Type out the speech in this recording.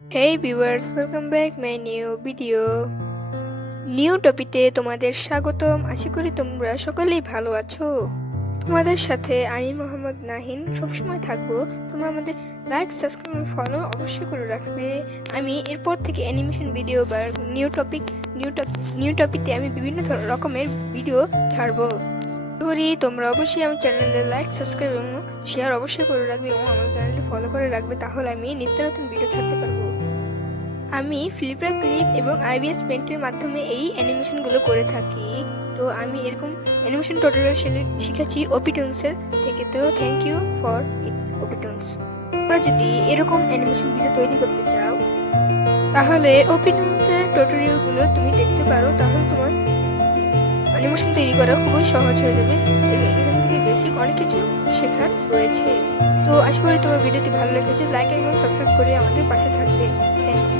Hey viewers, welcome back my new video. New টপিতে তোমাদের স্বাগতম। আশা করি তোমরা সকলেই ভালো আছো। তোমাদের সাথে আমি মোহাম্মদ নাহিন সবসময় থাকবো। তোমরা আমাদের লাইক, সাবস্ক্রাইব, ফলো অবশ্যই করে রাখবে। আমি এরপর থেকে অ্যানিমেশন ভিডিও বা নিউ টপিতে আমি বিভিন্ন রকমের ভিডিও ছাড়বো। করি তোমরা অবশ্যই আমার চ্যানেলে লাইক, সাবস্ক্রাইব এবং শেয়ার অবশ্যই করে রাখবে এবং আমার চ্যানেলটি ফলো করে রাখবে, তাহলে আমি নিত্য নতুন ভিডিও ছাড়তে পারবো। আমি ফ্লিপার ক্লিপ এবং আইবিএস পেন্টের মাধ্যমে এই অ্যানিমেশনগুলো করে থাকি। তো আমি এরকম অ্যানিমেশন টিউটোরিয়াল শিখেছি ওপিটুনসের থেকে। তো থ্যাংক ইউ ফর ইট ওপিটুনস। তোমরা যদি এরকম অ্যানিমেশন ভিডিও তৈরি করতে চাও তাহলে ওপিটুনসের টিউটোরিয়ালগুলো তুমি দেখতে পারো, তাহলে তোমার অ্যানিমেশন তৈরি করা খুবই সহজ হয়ে যাবে। এখান থেকে বেসিক অনেক কিছু শেখার রয়েছে। তো আশা করি তোমার ভিডিওটি ভালো লেগেছে। লাইক এবং সাবস্ক্রাইব করে আমাদের পাশে থাকবে। থ্যাংকস।